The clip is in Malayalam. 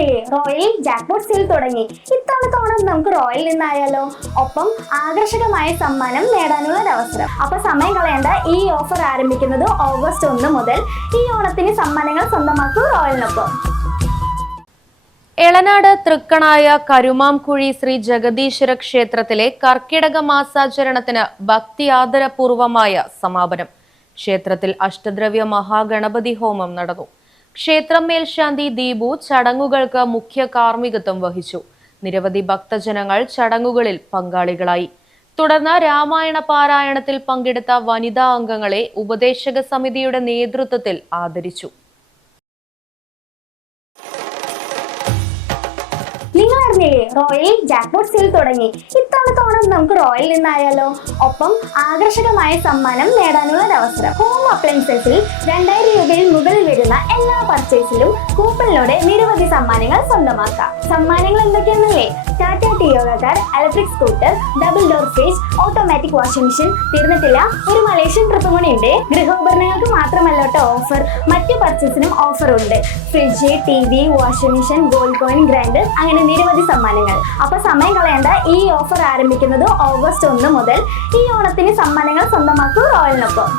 അറിഞ്ഞില്ലേ, റോയൽ ജാക്ക്പോട്ട് സെയിൽ തുടങ്ങി. ഇത്തവണത്തെ ഓണം നമുക്ക് റോയൽ നിന്നായാലോ? ഒപ്പം ആകർഷകമായ സമ്മാനം നേടാനുള്ള അവസരം. അപ്പൊ സമയം കളയേണ്ട, ഈ ഓഫർ ആരംഭിക്കുന്നത് ഓഗസ്റ്റ് 1 മുതൽ. ഈ ഓണത്തിന് സമ്മാനങ്ങൾ സ്വന്തമാക്കൂ റോയലിനൊപ്പം. എളനാട് തൃക്കണായ കരുമാംകുഴി ശ്രീ ജഗദീശ്വര ക്ഷേത്രത്തിലെ കർക്കിടക മാസാചരണത്തിന് ഭക്തി ആദരപൂർവമായ സമാപനം. ക്ഷേത്രത്തിൽ അഷ്ടദ്രവ്യ മഹാഗണപതി ഹോമം നടന്നു. ക്ഷേത്രം മേൽശാന്തി ദീപു ചടങ്ങുകൾക്ക് മുഖ്യ കാർമ്മികത്വം വഹിച്ചു. നിരവധി ഭക്തജനങ്ങൾ ചടങ്ങുകളിൽ പങ്കാളികളായി. തുടർന്ന് രാമായണ പാരായണത്തിൽ പങ്കെടുത്ത വനിതാ അംഗങ്ങളെ ഉപദേശക സമിതിയുടെ നേതൃത്വത്തിൽ ആദരിച്ചു. നിങ്ങൾ അറിഞ്ഞില്ലേ, റോയൽ ജാക്ക്പോട്ട് സെയിൽ തുടങ്ങി. ഇത്തവണത്തെ ഓണം നമുക്ക് റോയൽ നിന്നായാലോ? ഒപ്പം ആകർഷകമായ സമ്മാനം നേടാനുള്ള അവസരം. ഹോം അപ്ലയൻസസിൽ 2000 രൂപയിൽ മുകളിൽ വരുന്ന എല്ലാ പർച്ചേസിലും കൂപ്പണിലൂടെ നിരവധി സമ്മാനങ്ങൾ സ്വന്തമാക്കാം. സമ്മാനങ്ങൾ എന്തൊക്കെയാണെന്നല്ലേ? Tata Tiago car, electric scooter, double door fridge, automatic washing machine. തീർന്നിട്ടില്ല, ഒരു മലേഷ്യൻ ട്രിപ്പും കൂടി ഉണ്ട്. ഗൃഹോപകരണങ്ങൾക്ക് മാത്രമല്ല ഓഫർ, മറ്റു പർച്ചേസിനും ഓഫർ ഉണ്ട്. Fridge, TV, washing machine, gold coin, grinder, അങ്ങനെ നിരവധി സമ്മാനങ്ങൾ. അപ്പൊ സമയം കളയേണ്ട, ഈ ഓഫർ ആരംഭിക്കുന്നത് ഓഗസ്റ്റ് 1 മുതൽ. ഈ ഓണത്തിന് സമ്മാനങ്ങൾ സ്വന്തമാക്കൂ റോയലിനൊപ്പം.